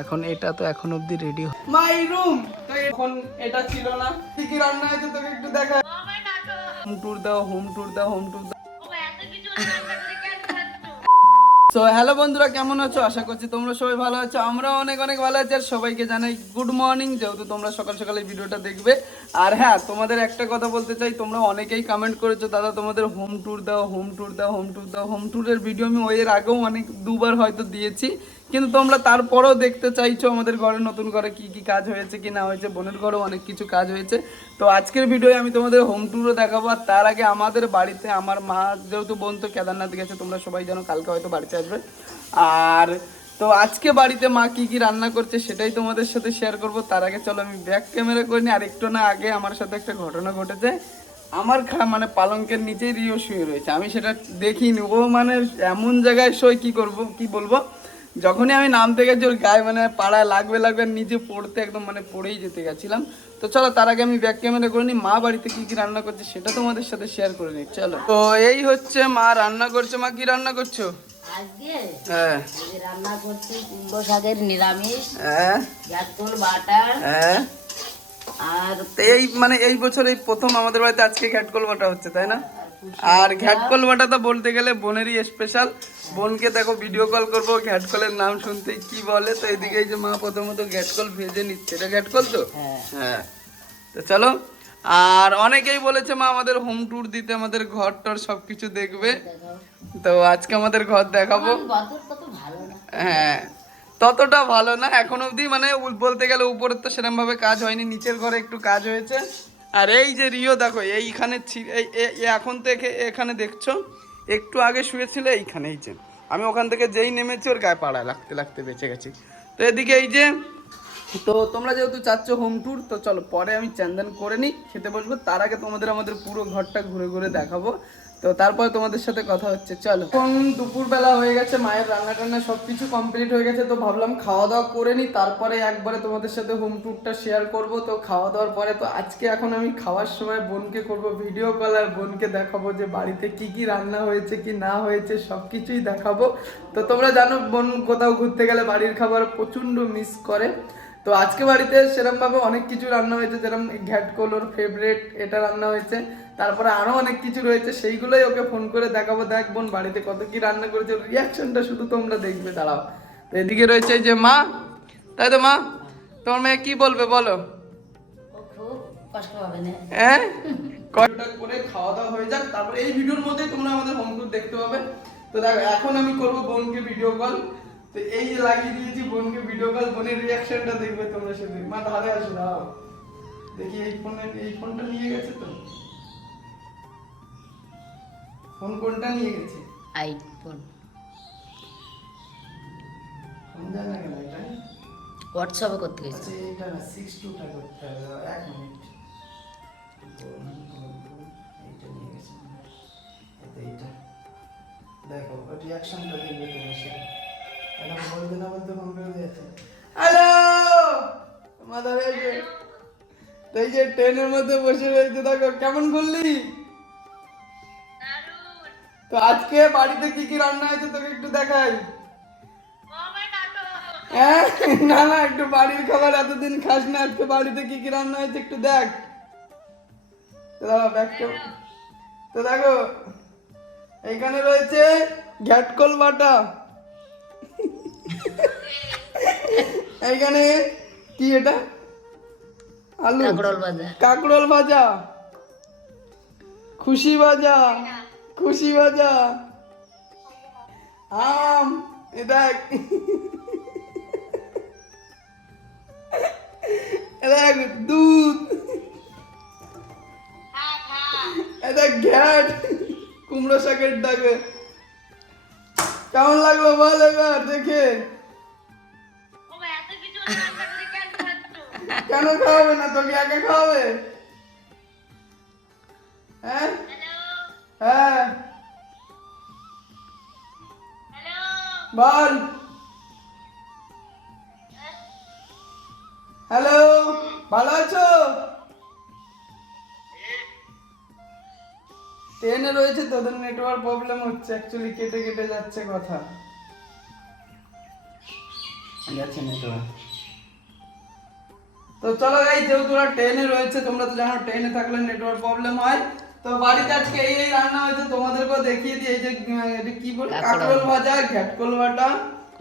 এখন এটা তো এখন অবধি রেডি মাই রুম তো এখন এটা ছিল না। কি কি রান্না হয়েছে তোকে একটু দেখা। হোম ট্যুর দাও হোম ট্যুর দাও হোম ট্যুর দাও। তো হ্যালো বন্ধুরা কেমন আছো? আশা করছি তোমরা সবাই ভালো আছো। আমরা অনেক অনেক ভালো আছি আর সবাইকে জানাই গুড মর্নিং যেহেতু তোমরা সকাল সকালে ভিডিওটা দেখবে। আর হ্যাঁ তোমাদের একটা কথা বলতে চাই তোমরা অনেকেই কমেন্ট করেছ দাদা তোমাদের হোম ট্যুর দাও হোম ট্যুর দাও হোম ট্যুর দাও। হোম ট্যুরের ভিডিও আমি ওই এর আগেও অনেক দুবার হয়তো দিয়েছি। কিন্তু তোমরা তারপরেও দেখতে চাইছো আমাদের ঘরে, নতুন ঘরে কি কি কাজ হয়েছে, কি না হয়েছে, বোনের ঘরেও অনেক কিছু কাজ হয়েছে। তো আজকের ভিডিওয়ে আমি তোমাদের হোম ট্যুরও দেখাবো, আর তার আগে আমাদের বাড়িতে আমার মা যেহেতু বোন তো কেদারনাথ গেছে, তোমরা সবাই জানো কালকে হয়তো বাড়িতে আসবে। আর তো আজকে বাড়িতে মা কি কি রান্না করছে সেটাই তোমাদের সাথে শেয়ার করব। তার আগে চলো আমি ব্যাক ক্যামেরা করে নিই, আর একটু না আগে আমার সাথে একটা ঘটনা ঘটেছে। আমার খা মানে পালঙ্কের নিচেই রিও শুয়ে রয়েছে, আমি সেটা দেখিনি। ও মানে এমন জায়গায় শোয়, কি করব, কি বলব? যখনই আমি নামতে গেছি ওর গায়ে মানে পাড়ায় লাগবে লাগবে নিজে পড়তে একদম মানে পড়েই যেতে গেছিলাম। তো চলো তার আগে আমি ব্যাক ক্যামেরা করে নিই। মা বাড়িতে কি কি রান্না করছে সেটা তোমাদের সাথে শেয়ার করে নিই। চলো। তো এই হচ্ছে মা রান্না করছে। মা কি রান্না করছ? হ্যাঁ। রান্না করছি কুমড়ো শাকের নিরামিষ হ্যাঁ। বাটার হ্যাঁ। আর তো এই মানে এই বছর এই প্রথম আমাদের বাড়িতে আজকে ঘ্যাটকল বাটা হচ্ছে তাই না? আর ঘ্যাটকল বাটা তো বলতে গেলে বোনেরই স্পেশাল বোনকে দেখো ভিডিও কল করব ঘ্যাটকলের নাম শুনতে কি বলে তো এদিকে এই যে মা প্রথমত ঘ্যাটকল ভেজে নিচ্ছে। এটা ঘ্যাটকল তো? হ্যাঁ। হ্যাঁ। তো চলো আর অনেকেই বলেছে মা আমাদের হোম ট্যুর দিতে আমাদের ঘর টর সবকিছু দেখবে। তো আজকে আমাদের ঘর দেখাবো। হ্যাঁ। ততটা ভালো না এখন অবধি মানে বলতে গেলে উপরের তো সেরকম ভাবে কাজ হয়নি নিচের ঘরে একটু কাজ হয়েছে। আর এই যে রিও, দেখো, এইখানে এখন থেকে এখানে দেখছ, একটু আগে শুয়েছিল এইখানে, এই যে। আমি ওখান থেকে যেই নেমেছি, ওর গায়ে পাড়ায় লাগতে লাগতে বেঁচে গেছি। তো এদিকে এই যে, তো তোমরা যেহেতু চাচ্ছ হোম ট্যুর তো চলো, পরে আমি চ্যান্দান করে নিই, খেতে বসবো। তার আগে তোমাদের আমাদের পুরো ঘরটা ঘুরে ঘুরে দেখাবো। তো তারপরে তোমাদের সাথে কথা হচ্ছে, চলো। এখন দুপুরবেলা হয়ে গেছে, মায়ের রান্না টান্না সব কিছু কমপ্লিট হয়ে গেছে, তো ভাবলাম খাওয়া দাওয়া করে নিই তারপরে একবারে তোমাদের সাথে হোম ট্যুরটা শেয়ার করব, তো খাওয়া দাওয়ার পরে তো আজকে এখন আমি খাওয়ার সময় বোনকে করব ভিডিও কল আর বোনকে দেখাবো যে বাড়িতে কি কি রান্না হয়েছে, কি না হয়েছে সব কিছুই দেখাবো। তো তোমরা জানো, বোন কোথাও ঘুরতে গেলে বাড়ির খাবার প্রচণ্ড মিস করে। তো আজকে বাড়িতে সেরকম ভাবে অনেক কিছু রান্না হয়েছে যেরকম ঘ্যাটকল ওর ফেভারেট এটা রান্না হয়েছে। তারপরে আরও অনেক কিছু রয়েছে সেইগুলোই ওকে ফোন করে দেখাবো দেখ বোন বাড়িতে কত কি রান্না করেছে রিয়াকশনটা শুধু তোমরা দেখবে দাঁড়াও। তো এদিকে রয়েছে যে মা তাই তো মা? তোমার মেয়ে কি বলবে বলো? হ্যাঁ? কয়টা করে খাওয়া দাওয়া হয়ে যাক তারপর এই ভিডিওর মধ্যে তোমরা আমাদের হোম দেখতে পাবে। তো দেখো এখন আমি করব বোনকে ভিডিও কল তো এই যে লাগিয়ে দিয়েছি বোনকে ভিডিও কল বোনের রিয়াকশনটা দেখবে তোমরা শুধু মা ধারে আসো দাও দেখি এই ফোনে এই ফোনটা নিয়ে গেছে তো? ফোন কোনটা নিয়ে গেছে? আইফোন। ফোন জানা কেন এটা? হোয়াটসঅ্যাপে করতে গেছি। আচ্ছা এটা না সিক্স টুটা করতে হবে এক মিনিট এইটা নিয়ে গেছে। এইটা। দেখো রিয়াকশনটা দেখবে তোমার এখন বলতে না বলতে ফোন করে দিয়েছে হ্যালো মাদার এই যে এই যে ট্রেনের মধ্যে বসে রয়েছে দেখো কেমন করলি তো আজকে বাড়িতে কি কি রান্না হয়েছে তোকে একটু দেখাই? হ্যাঁ? না না একটু বাড়ির খাবার এতদিন খাস না আজকে বাড়িতে কি কি রান্না হয়েছে একটু দেখ। তো দেখো এখানে রয়েছে ঘ্যাটকল বাটা। এইখানে কি এটা? আলু। কাঁকড়ল ভাজা। খুশি ভাজা। খুশি ভাজা আম দেখ। দেখ, দুধ। দেখ, ঘ্যাট। কুমড়ো শাকের ডাকে কেমন লাগল বল এবার দেখে? কেন খাওয়াবে না? তোকে একা খাওয়াবে? হ্যাঁ? হ্যাঁ। বল। হ্যালো ভালো আছো? ট্রেনে রয়েছে তোদের নেটওয়ার্ক প্রবলেম হচ্ছে অ্যাকচুয়ালি কেটে কেটে যাচ্ছে কথা। গেছে নেটওয়ার্ক তো চলো গাই যেহেতু ট্রেনে রয়েছে তোমরা তো জানো ট্রেনে থাকলে নেটওয়ার্ক প্রবলেম হয়। তো বাড়িতে আজকে এই এই রান্না হয়েছে তোমাদেরকেও দেখিয়ে দিই এই যে এটা কি বলে? কাঁকরোল ভাজা। ঘ্যাটকোল বাটা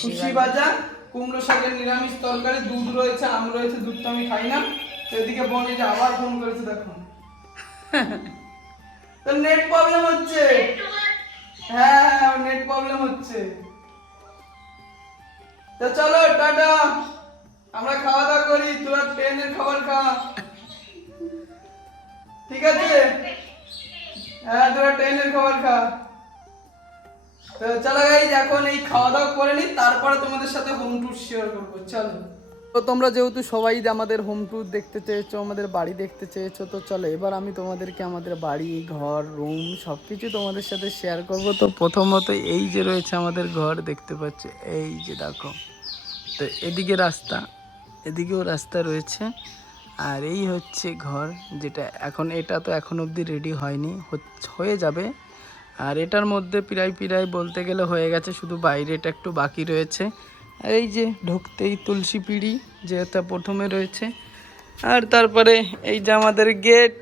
খুশি ভাজা। কুমড়ো শাকের নিরামিষ তরকারি দুধ রয়েছে আম রয়েছে দুধ তো আমি খাই না। তো এদিকে বোন এই যে আবার ফোন করেছে দেখো। তো নেট প্রবলেম হচ্ছে। হ্যাঁ হ্যাঁ নেট প্রবলেম হচ্ছে। তো চলো টাটা। আমরা খাওয়া দাওয়া করি তোরা ট্রেনের খাবার খা। ঠিক আছে? হ্যাঁ তো তোমরা যেহেতু সবাই আমাদের হোম ট্যুর দেখতে চেয়েছো, আমাদের বাড়ি দেখতে চেয়েছো, তো চলো এবার আমি তোমাদেরকে আমাদের বাড়ি, ঘর রুম সব কিছু তোমাদের সাথে শেয়ার করব। তো প্রথমত এই যে রয়েছে আমাদের ঘর, দেখতে পাচ্ছ, এই যে দেখো। তো এদিকে রাস্তা, এদিকেও রাস্তা রয়েছে। আর এই হচ্ছে ঘর, যেটা এখন, এটা তো এখন অবধি রেডি হয়নি হয়ে যাবে। আর এটার মধ্যে প্রায় প্রায় বলতে গেলে হয়ে গেছে, শুধু বাইরেটা একটু বাকি রয়েছে। আর এই যে ঢুকতেই তুলসী পিড়ি, যেটা প্রথমে রয়েছে। আর তারপরে এই যে আমাদের গেট,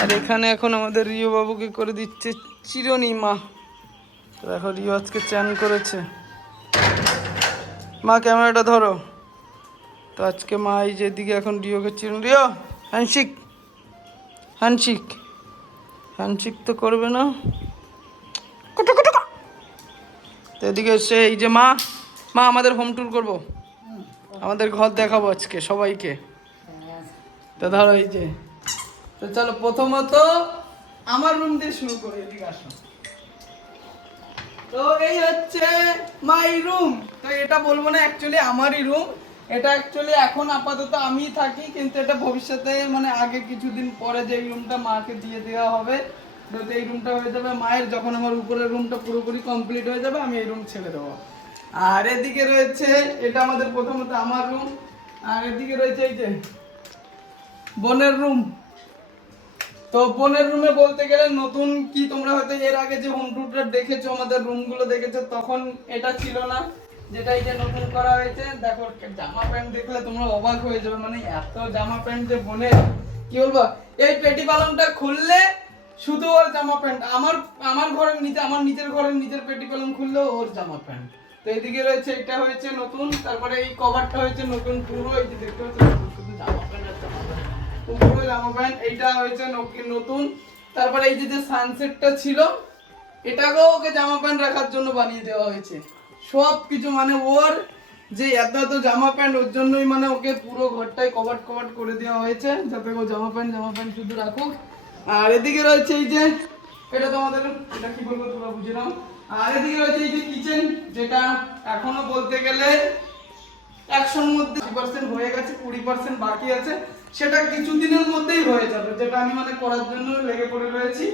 আর এখানে এখন আমাদের রিও বাবুকে করে দিচ্ছে চিরনি মা তো দেখো রিও আজকে চ্যান করেছে। মা, ক্যামেরাটা ধরো। তো আজকে মা এই যেদিকে এখন রিওকে চিরুন রিও হ্যান্ডশিক হ্যান্ডশিক হ্যান্ডশিক তো করবে না। তো এদিকে এসে এই যে মা মা আমাদের হোম ট্যুর করব। আমাদের ঘর দেখাবো আজকে সবাইকে। তো ধরো এই যে তো চলো প্রথমত আমার রুম দিয়ে শুরু করি এদিকে আসো। তো এই হচ্ছে মাই রুম তো এটা বলব না অ্যাকচুয়ালি আমারই রুম এটা অ্যাকচুয়ালি এখন আপাতত আমি থাকি, কিন্তু এটা ভবিষ্যতে মানে আগে কিছুদিন পরে যে রুমটা মাকে দিয়ে দেওয়া হবে যাতে এই রুমটা হয়ে যাবে মায়ের, যখন আমার উপরের রুমটা পুরোপুরি কমপ্লিট হয়ে যাবে, আমি এই রুম ছেড়ে দেবো। আর এদিকে রয়েছে, এটা আমাদের প্রথমত আমার রুম আর এদিকে রয়েছে এই যে বোনের রুম তো বোনের রুমে বলতে গেলে নতুন কি তোমরা হয়তো এর আগে যে হোম টুরটা দেখেছ, আমাদের রুমগুলো দেখেছ, তখন এটা ছিল না। যেটা এই যে নতুন করা হয়েছে, দেখো, জামা প্যান্ট দেখলে তোমরা অবাক হয়ে যাবে। মানে এত জামা প্যান্ট যে বোনের কি বলব? এই পেটি পালনটা খুললে শুধু ওর জামা প্যান্ট, আমার আমার ঘরের নিচে, আমার নিজের ঘরের নিজের পেটি পালন খুললেও ওর জামা প্যান্ট। তো এদিকে রয়েছে, এটা হয়েছে নতুন, তারপরে এই কভারটা হয়েছে নতুন, পুরো এই যে দেখতে পাচ্ছ, শুধু জামা প্যান্ট আর উপরে জামা প্যান্ট, এইটা হয়েছে নতুন তারপরে এই যে যে সানসেটটা ছিল, এটাকেও ওকে জামা প্যান্ট রাখার জন্য বানিয়ে দেওয়া হয়েছে। সব কিছু মানে ওর যে এত এত জামা প্যান্ট, ওর জন্যই মানে ওকে পুরো ঘরটাই কভার কভার করে দেওয়া হয়েছে, যাতে ও জামা প্যান্ট জামা প্যান্ট শুধু রাখুক। আর এদিকে রয়েছে এই যে, এটা তোমাদের, এটা কি বলব তোমরা বুঝে নাও? আর এদিকে রয়েছে এই যে কিচেন যেটা এখনও বলতে গেলে একশোর মধ্যে পার্সেন্ট হয়ে গেছে, কুড়ি পার্সেন্ট বাকি আছে। সেটা কিছুদিনের মধ্যেই হয়ে যাবে, যেটা আমি মানে করার জন্য লেগে পড়ে রয়েছি।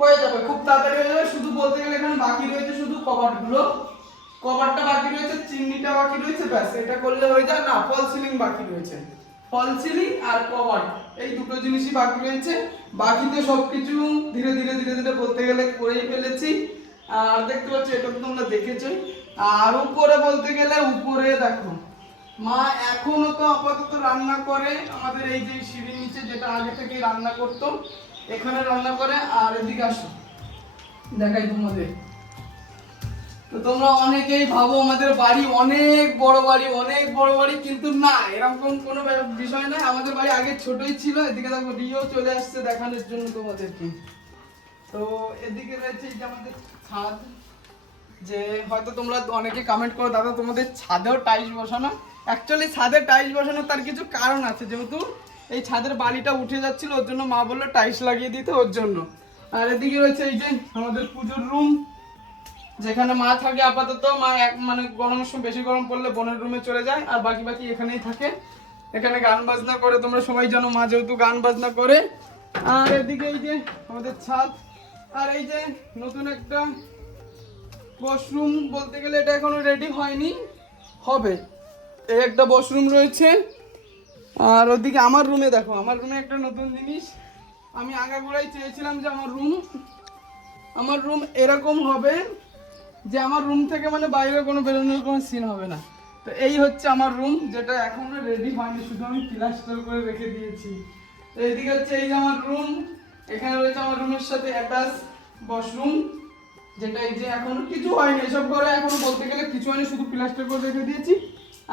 হয়ে যাবে, খুব তাড়াতাড়ি হয়ে যাবে, শুধু বলতে গেলে এখানে বাকি রয়েছে শুধু কভারগুলো কভারটা বাকি রয়েছে, চিমনিটা বাকি রয়েছে, ব্যাস, এটা করলে হয়ে যায়, না, ফল সিলিং বাকি রয়েছে। ফল সিলিং আর কভার, এই দুটো জিনিসই বাকি রয়েছে। বাকি বাকিতে সবকিছু ধীরে ধীরে ধীরে ধীরে বলতে গেলে করেই ফেলেছি। আর দেখতে পাচ্ছ, এটা তো তোমরা দেখেছ আর উপরে বলতে গেলে, উপরে দেখো, মা এখনও তো আপাতত রান্না করে, আমাদের এই যে সিঁড়ি নিচে যেটা আগে থেকে রান্না করতো, এখানে রান্না করে, আর এদিকে আসো। দেখাই তোমাদের। তো তোমরা অনেকেই ভাবো আমাদের বাড়ি অনেক বড় বাড়ি, অনেক বড় বাড়ি, কিন্তু না, এরকম কোনো বিষয় নয় আমাদের বাড়ি আগে ছোটই ছিল, এদিকে দেখো রিও চলে আসছে দেখানোর জন্য তোমাদেরকে। তো এদিকে রয়েছে যে আমাদের ছাদ, যে হয়তো তোমরা অনেকে কমেন্ট করো, দাদা তোমাদের ছাদেও টাইলস বসানো। অ্যাকচুয়ালি ছাদে টাইলস বসানো তার কিছু কারণ আছে, যেহেতু এই ছাদের বালিটা উঠে যাচ্ছিল, ওর জন্য মা বলল টাইলস লাগিয়ে দিতে ওর জন্য। আর এদিকে রয়েছে এই যে আমাদের পুজোর রুম যেখানে মা থাকে আপাতত, মা এক মানে গরমের সময় বেশি গরম পড়লে বোনের রুমে চলে যায়, আর বাকি বাকি এখানেই থাকে। এখানে গান বাজনা করে, তোমরা সবাই জানো মা যেহেতু গান বাজনা করে। আর এদিকে এই যে আমাদের ছাদ, আর এই যে নতুন একটা ওয়াশরুম বলতে গেলে এটা এখনও রেডি হয়নি, হবে। এই একটা ওয়াশরুম রয়েছে। আর ওদিকে আমার রুমে দেখো, আমার রুমে একটা নতুন জিনিস। আমি আগাগোড়াই চেয়েছিলাম যে আমার রুম আমার রুম এরকম হবে। যে আমার রুম থেকে মানে বাইরে কোনো বেরোনোর কোনো সিন হবে না। তো এই হচ্ছে আমার রুম যেটা এখনও রেডি হয়নি, শুধু আমি প্লাস্টার করে রেখে দিয়েছি। তো এইদিকে হচ্ছে এই যে আমার রুম এখানে রয়েছে আমার রুমের সাথে অ্যাটাচ ওয়াশরুম যেটা এই যে এখনও কিছু হয়নি, এসব করে এখনও বলতে গেলে কিছু হয়নি, শুধু প্লাস্টার করে রেখে দিয়েছি।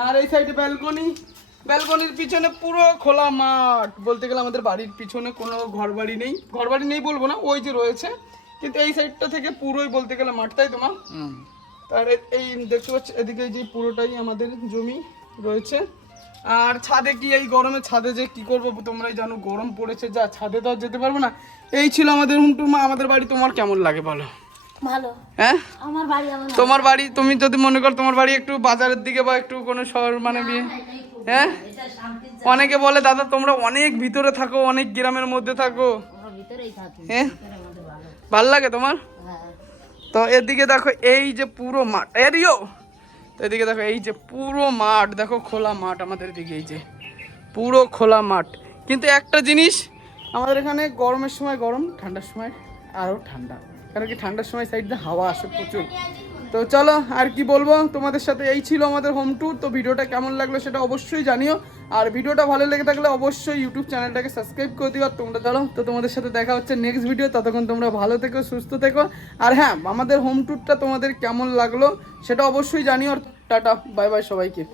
আর এই সাইডে ব্যালকনি ব্যালকনির পিছনে পুরো খোলা মাঠ। বলতে গেলে আমাদের বাড়ির পিছনে কোনো ঘর বাড়ি নেই। ঘর বাড়ি নেই বলব না, ওই যে রয়েছে। কিন্তু এই সাইডটা থেকে পুরোই বলতে গেলে মাঠ তাই তোমার আর এই দেখতে পাচ্ছ এদিকে যে পুরোটাই আমাদের জমি রয়েছে। আর ছাদে কি এই গরমে ছাদে যে কি করব তোমরাই জানো গরম পড়েছে যা ছাদে তো আর যেতে পারব না। এই ছিল আমাদের হুমটুমা আমাদের বাড়ি তোমার কেমন লাগে বলো? ভালো। হ্যাঁ? আমার বাড়ি তোমার বাড়ি তুমি যদি মনে করো তোমার বাড়ি একটু বাজারের দিকে বা একটু কোনো শহর মানে বিয়ে হ্যাঁ? অনেকে বলে দাদা তোমরা অনেক ভিতরে থাকো অনেক গ্রামের মধ্যে থাকো। আমরা ভিতরেই থাকি। হ্যাঁ? ভালো লাগে তোমার? হ্যাঁ। তো এদিকে দেখো এই যে পুরো মাঠ। এরিও তো এদিকে দেখো এই যে পুরো মাঠ দেখো খোলা মাঠ আমাদের এদিকে এই যে। পুরো খোলা মাঠ। কিন্তু একটা জিনিস আমাদের এখানে গরমের সময় গরম ঠান্ডার সময় আরও ঠান্ডা। কারণ কি ঠান্ডার সময় সাইড দিয়ে হাওয়া আসে প্রচুর। তো চলো, আর কি বলব? তোমাদের সাথে এই ছিল আমাদের হোম ট্যুর তো ভিডিওটা কেমন লাগল সেটা অবশ্যই জানিও। আর ভিডিওটা ভালো লেগে থাকলে অবশ্যই ইউটিউব চ্যানেলটাকে সাবস্ক্রাইব করে দিও। আর তোমরা চলো, তো তোমাদের সাথে দেখা হচ্ছে নেক্সট ভিডিও ততক্ষণ তোমরা ভালো থেকো, সুস্থ থেকো। আর হ্যাঁ আমাদের হোম ট্যুরটা তোমাদের কেমন লাগল সেটা অবশ্যই জানিও। আর টাটা বাই বাই সবাইকে।